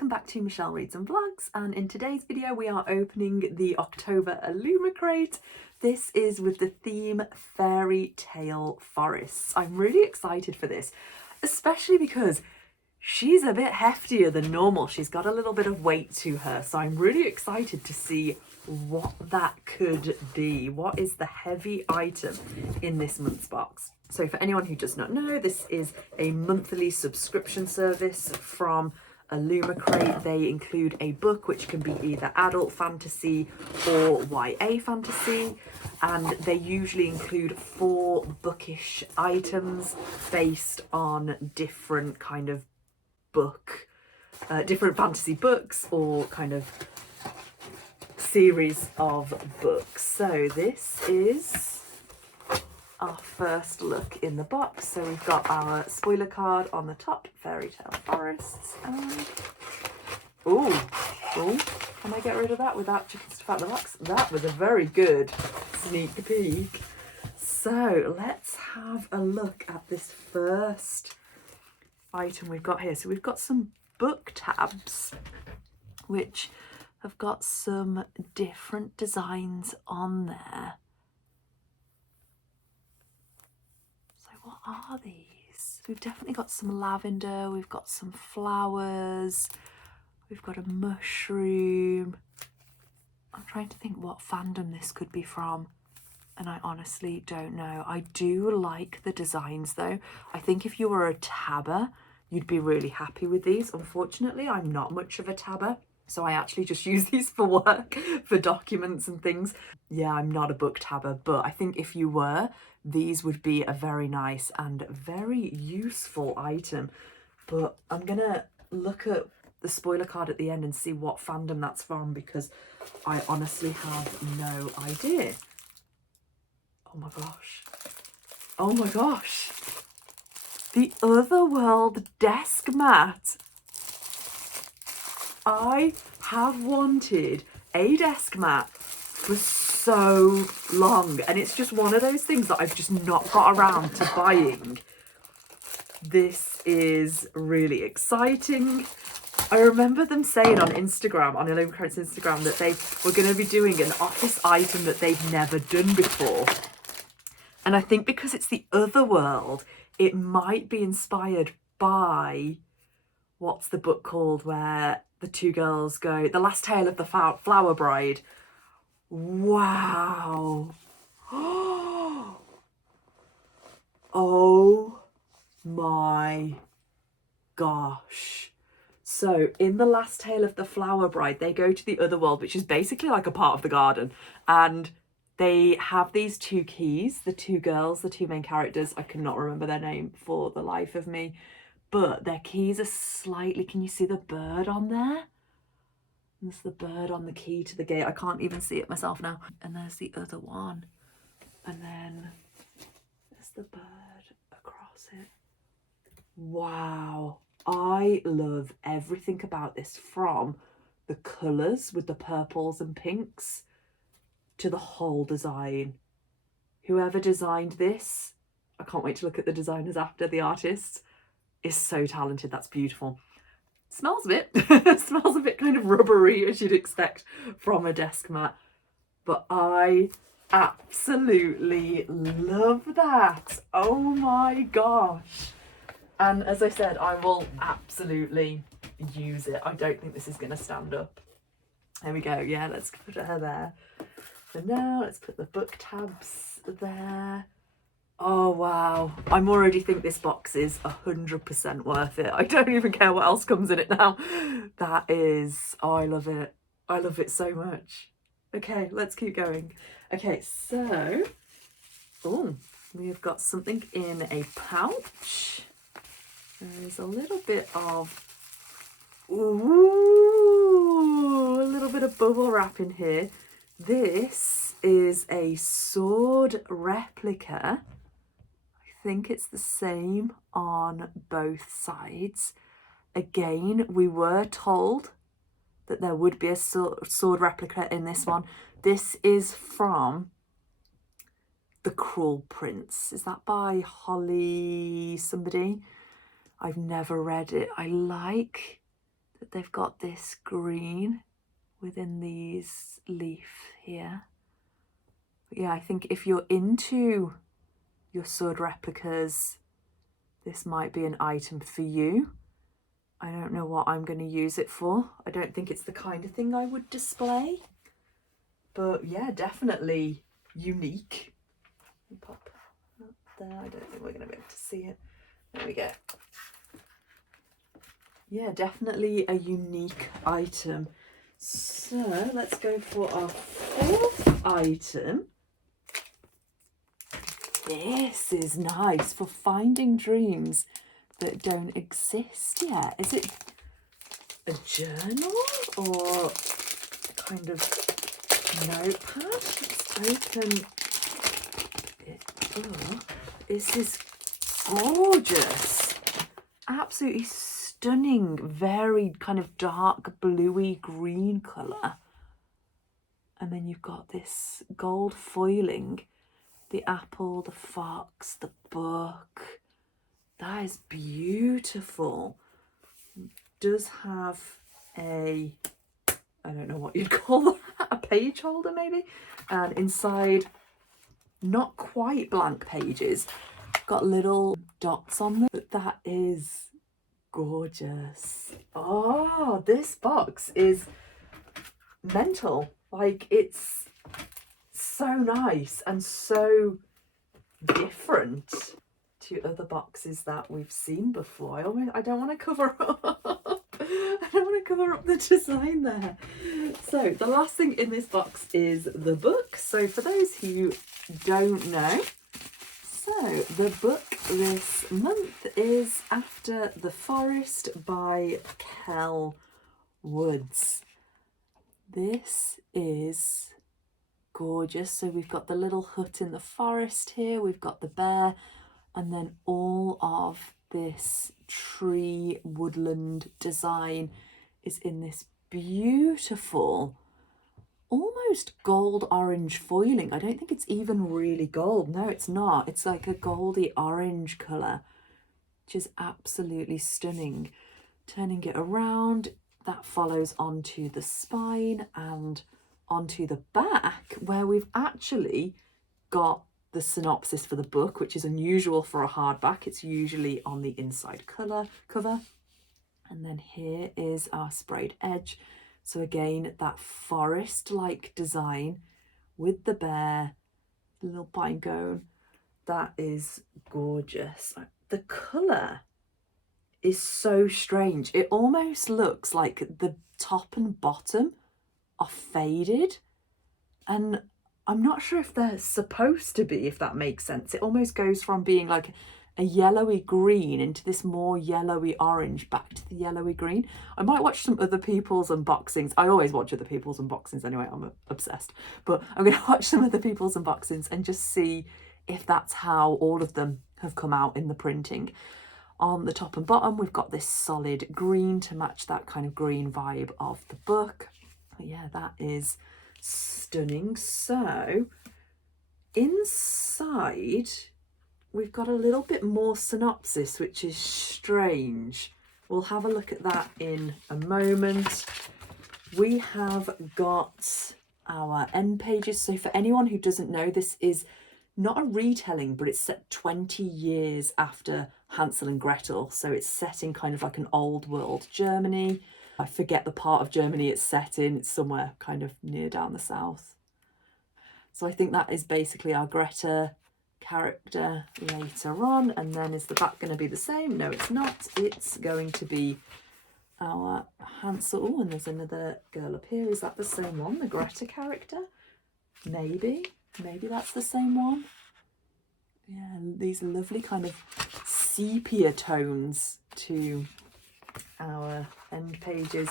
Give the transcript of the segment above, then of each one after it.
welcome back to Michelle Reads and Vlogs, and in today's video we are opening the October Illumicrate. This is with the theme Fairytale Forests. I'm really excited for this, especially because she's a bit heftier than normal. She's got a little bit of weight to her, so I'm really excited to see what that could be. What is the heavy item in this month's box? So for anyone who does not know, this is a monthly subscription service from Illumicrate. They include a book which can be either adult fantasy or YA fantasy, and they usually include 4 bookish items based on different kind of different fantasy books or kind of series of books. So this is our first look in the box. So we've got our spoiler card on the top, Fairytale Forests, and oh, can I get rid of that without chicken stuff out of the box? That was a very good sneak peek. So let's have a look at this first item we've got here. So we've got some book tabs which have got some different designs on there. What are these? We've definitely got some lavender, we've got some flowers, we've got a mushroom. I'm trying to think what fandom this could be from, and I honestly don't know. I do like the designs though. I think if you were a tabber, you'd be really happy with these. Unfortunately, I'm not much of a tabber, so I actually just use these for work, for documents and things. Yeah, I'm not a book tabber, but I think if you were, these would be a very nice and very useful item. But I'm gonna look at the spoiler card at the end and see what fandom that's from, because I honestly have no idea. Oh my gosh. Oh my gosh. The Otherworld desk mat. I have wanted a desk mat for so long, and it's just one of those things that I've just not got around to buying. This is really exciting. I remember them saying on Instagram, on Illumicrate's Instagram, that they were going to be doing an office item that they've never done before. And I think because it's the Otherworld, it might be inspired by, what's the book called where the 2 girls go, The Last Tale of the Flower Bride. Wow. Oh my gosh. So in The Last Tale of the Flower Bride, they go to the Otherworld, which is basically like a part of the garden, and they have these 2 keys, the 2 girls, the 2 main characters. I cannot remember their name for the life of me, but their keys are slightly, can you see the bird on there? There's the bird on the key to the gate. I can't even see it myself now. And there's the other one. And then there's the bird across it. Wow. I love everything about this, from the colours with the purples and pinks to the whole design. Whoever designed this, I can't wait to look at the designers after, the artists, is so talented. That's beautiful. Smells a bit, smells a bit kind of rubbery, as you'd expect from a desk mat. But I absolutely love that. Oh my gosh. And as I said, I will absolutely use it. I don't think this is going to stand up. There we go. Yeah, let's put her there. For now, let's put the book tabs there. Oh wow, I'm already think this box is 100% worth it. I don't even care what else comes in it now. That is, oh, I love it. I love it so much. Okay, let's keep going. Okay, so, oh, we've got something in a pouch. There's a little bit of, ooh, a little bit of bubble wrap in here. This is a sword replica. I think it's the same on both sides. Again, we were told that there would be a sword replica in this one. This is from The Cruel Prince. Is that by Holly somebody? I've never read it. I like that but they've got this green within these leaf here. But yeah, I think if you're into your sword replicas, this might be an item for you. I don't know what I'm going to use it for. I don't think it's the kind of thing I would display. But yeah, definitely unique. Pop up there. I don't think we're going to be able to see it. There we go. Yeah, definitely a unique item. So let's go for our fourth item. This is nice for finding dreams that don't exist yet. Is it a journal or kind of notepad? Let's open it up. This is gorgeous. Absolutely stunning, very kind of dark bluey green colour. And then you've got this gold foiling, the apple, the fox, the book. That is beautiful. It does have a, I don't know what you'd call that, a page holder maybe. And inside, not quite blank pages, got little dots on them, but that is gorgeous. Oh, this box is mental. Like, it's so nice and so different to other boxes that we've seen before. I don't want to cover up. I don't want to cover up the design there. So the last thing in this box is the book. So for those who don't know, so the book this month is After the Forest by Kell Woods. This is gorgeous. So we've got the little hut in the forest here, we've got the bear, and then all of this tree woodland design is in this beautiful almost gold orange foiling. I don't think it's even really gold. No, it's not. It's like a goldy orange colour, which is absolutely stunning. Turning it around, that follows onto the spine and onto the back, where we've actually got the synopsis for the book, which is unusual for a hardback. It's usually on the inside cover. And then here is our sprayed edge. So again, that forest-like design with the bear, the little pine cone. That is gorgeous. The colour is so strange. It almost looks like the top and bottom are faded, and I'm not sure if they're supposed to be, if that makes sense. It almost goes from being like a yellowy green into this more yellowy orange back to the yellowy green. I might watch some other people's unboxings. I always watch other people's unboxings anyway, I'm obsessed. But I'm going to watch some other people's unboxings and just see if that's how all of them have come out in the printing. On the top and bottom, we've got this solid green to match that kind of green vibe of the book. But yeah, that is stunning. So inside, we've got a little bit more synopsis, which is strange. We'll have a look at that in a moment. We have got our end pages. So for anyone who doesn't know, this is not a retelling, but it's set 20 years after Hansel and Gretel. So it's set in kind of like an old world Germany. I forget the part of Germany it's set in. It's somewhere kind of near down the south. So I think that is basically our Greta character later on. And then is the back going to be the same? No, it's not. It's going to be our Hansel. Oh, and there's another girl up here. Is that the same one, the Greta character? Maybe that's the same one. Yeah, these lovely kind of sepia tones to our end pages.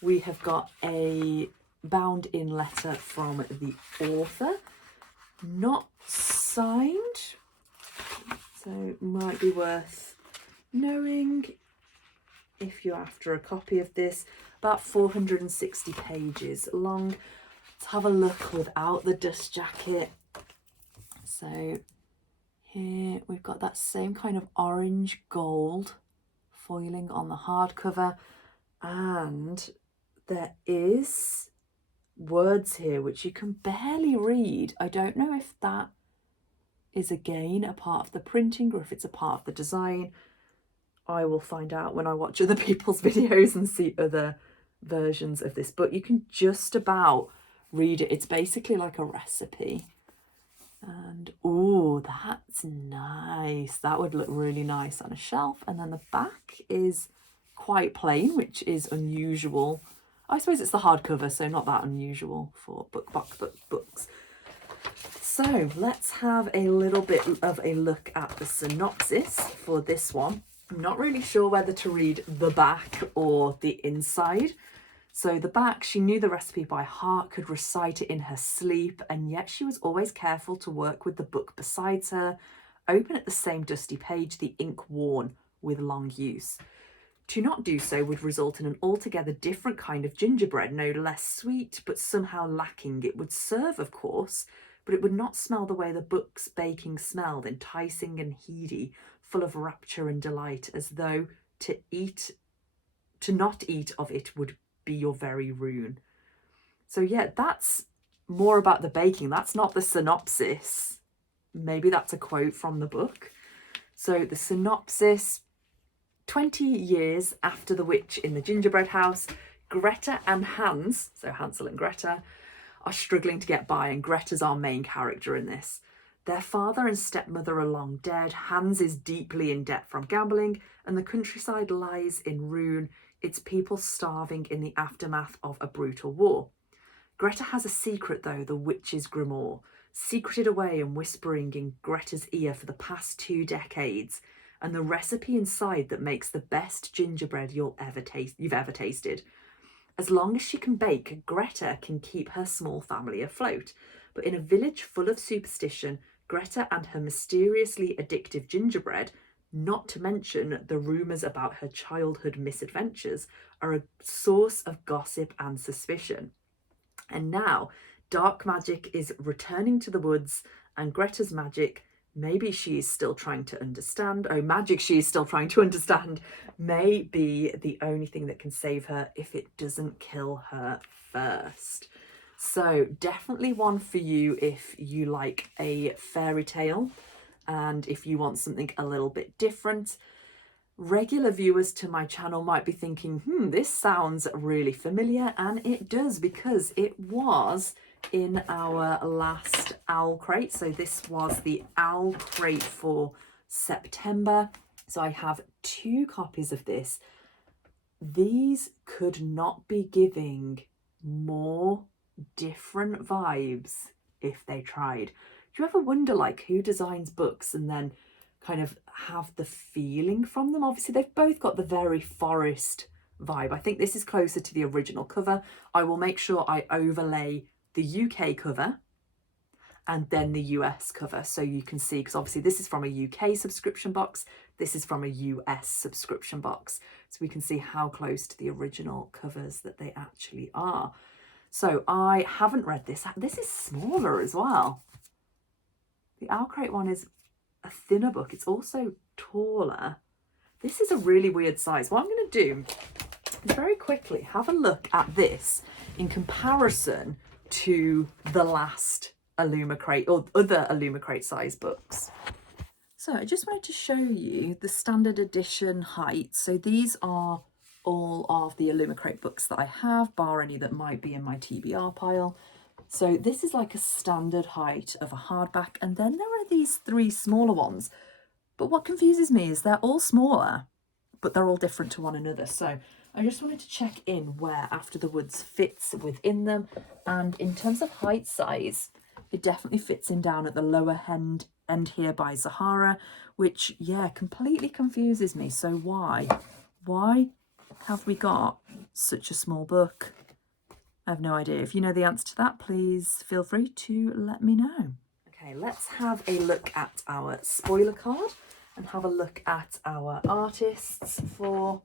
We have got a bound in letter from the author, not signed, so might be worth knowing if you're after a copy of this. About 460 pages long. Let's have a look without the dust jacket. So here we've got that same kind of orange gold foiling on the hardcover, And there is words here which you can barely read. I don't know if that is again a part of the printing or if it's a part of the design. I will find out when I watch other people's videos and see other versions of this, but you can just about read it. It's basically like a recipe. And oh, that's nice. That would look really nice on a shelf. And then the back is quite plain, which is unusual. I suppose it's the hardcover, so not that unusual for books. So let's have a little bit of a look at the synopsis for this one. I'm not really sure whether to read the back or the inside. So the back, she knew the recipe by heart, could recite it in her sleep, and yet she was always careful to work with the book beside her, open at the same dusty page, the ink worn with long use. To not do so would result in an altogether different kind of gingerbread, no less sweet, but somehow lacking. It would serve, of course, but it would not smell the way the book's baking smelled, enticing and heady, full of rapture and delight, as though to not eat of it would be your very ruin. So yeah, that's more about the baking. That's not the synopsis. Maybe that's a quote from the book. So the synopsis: 20 years after the witch in the gingerbread house, Greta and Hans, so Hansel and Greta, are struggling to get by, and Greta's our main character in this. Their father and stepmother are long dead, Hans is deeply in debt from gambling, and the countryside lies in ruin, its people starving in the aftermath of a brutal war. Greta has a secret though, the witch's grimoire, secreted away and whispering in Greta's ear for the past 2 decades, and the recipe inside that makes the best gingerbread you've ever tasted. As long as she can bake, Greta can keep her small family afloat. But in a village full of superstition, Greta and her mysteriously addictive gingerbread, not to mention the rumours about her childhood misadventures, are a source of gossip and suspicion. And now, dark magic is returning to the woods, and Greta's magic, maybe she is still trying to understand, magic she is still trying to understand, may be the only thing that can save her if it doesn't kill her first. So definitely one for you if you like a fairy tale and if you want something a little bit different. Regular viewers to my channel might be thinking, this sounds really familiar, and it does, because it was in our last owl crate. So this was the owl crate for September. So I have 2 copies of this. These could not be giving more different vibes if they tried. Do you ever wonder, like, who designs books and then kind of have the feeling from them? Obviously they've both got the very forest vibe. I think this is closer to the original cover. I will make sure I overlay the UK cover and then the US cover so you can see, because obviously this is from a UK subscription box, this is from a US subscription box, so we can see how close to the original covers that they actually are. So I haven't read this. This is smaller as well. The Owl Crate one is a thinner book. It's also taller. This is a really weird size. What I'm going to do is very quickly have a look at this in comparison to the last Illumicrate or other Illumicrate size books. So I just wanted to show you the standard edition height. So these are all of the Illumicrate books that I have, bar any that might be in my TBR pile. So this is like a standard height of a hardback, and then there are these 3 smaller ones. But what confuses me is they're all smaller, but they're all different to one another. So I just wanted to check in where After the Woods fits within them. And in terms of height size, it definitely fits in down at the lower end here by Zahara, which, yeah, completely confuses me. So why have we got such a small book? I have no idea. If you know the answer to that, please feel free to let me know. Okay, let's have a look at our spoiler card and have a look at our artists for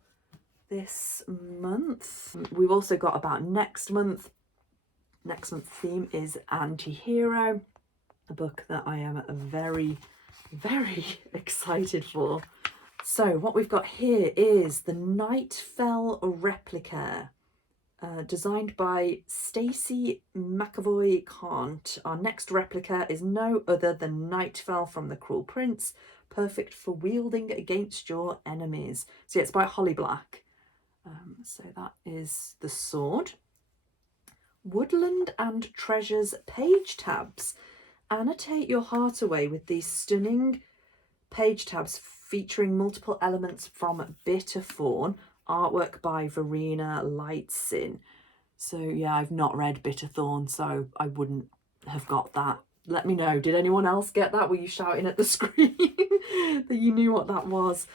this month. We've also got about next month. Next month's theme is Anti-Hero, a book that I am very, very excited for. So what we've got here is the Nightfell replica, designed by Stacey McAvoy Kant. Our next replica is no other than Nightfell from the Cruel Prince, perfect for wielding against your enemies. So yeah, it's by Holly Black. So that is the sword. Woodland and Treasures page tabs. Annotate your heart away with these stunning page tabs featuring multiple elements from Bitter Thorn, artwork by Verena Lightsin. So yeah, I've not read Bitter Thorn, so I wouldn't have got that. Let me know, did anyone else get that? Were you shouting at the screen that you knew what that was?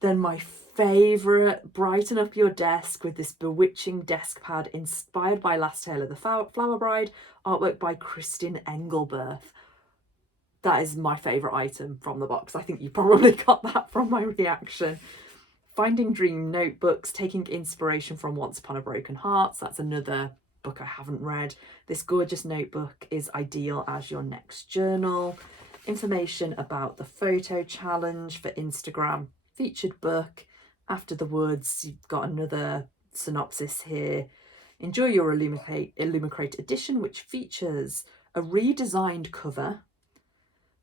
Then my favourite, brighten up your desk with this bewitching desk pad inspired by Last Tale of the Flower Bride, artwork by Kristin Engelberth. That is my favourite item from the box. I think you probably got that from my reaction. Finding Dream notebooks, taking inspiration from Once Upon a Broken Hearts. That's another book I haven't read. This gorgeous notebook is ideal as your next journal. Information about the photo challenge for Instagram. Featured book, After the Woods. You've got another synopsis here. Enjoy your Illumicrate edition, which features a redesigned cover,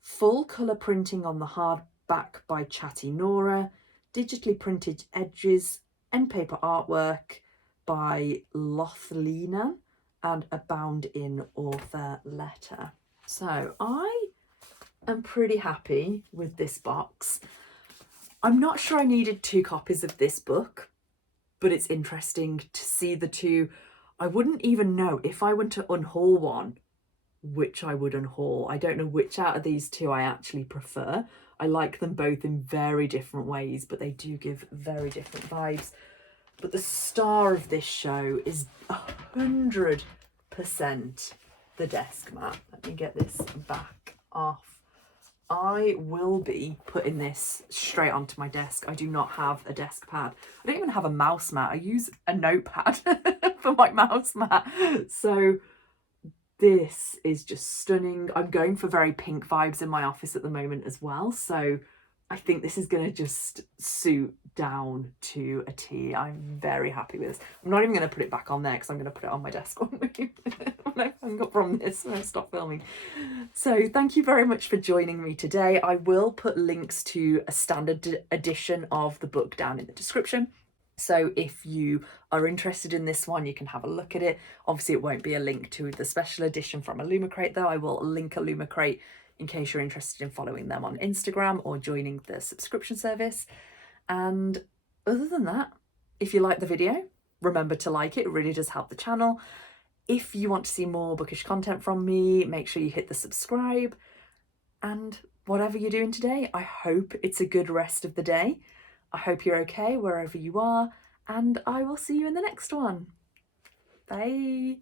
full colour printing on the hardback by Chatty Nora, digitally printed edges, end paper artwork by Lothlina, and a bound in author letter. So I am pretty happy with this box. I'm not sure I needed 2 copies of this book, but it's interesting to see the two. I wouldn't even know if I went to unhaul one, which I would unhaul. I don't know which out of these two I actually prefer. I like them both in very different ways, but they do give very different vibes. But the star of this show is 100% the desk mat. Let me get this back off. I will be putting this straight onto my desk. I do not have a desk pad. I don't even have a mouse mat. I use a notepad for my mouse mat. So this is just stunning. I'm going for very pink vibes in my office at the moment as well. So I think this is going to just suit down to a T. I'm very happy with this. I'm not even going to put it back on there because I'm going to put it on my desk when I hang up from this when I stop filming. So thank you very much for joining me today. I will put links to a standard edition of the book down in the description. So if you are interested in this one, you can have a look at it. Obviously, it won't be a link to the special edition from Illumicrate, though. I will link Illumicrate in case you're interested in following them on Instagram or joining the subscription service. And other than that, if you like the video, remember to like it. It really does help the channel. If you want to see more bookish content from me, make sure you hit the subscribe. And whatever you're doing today, I hope it's a good rest of the day. I hope you're okay wherever you are, and I will see you in the next one. Bye.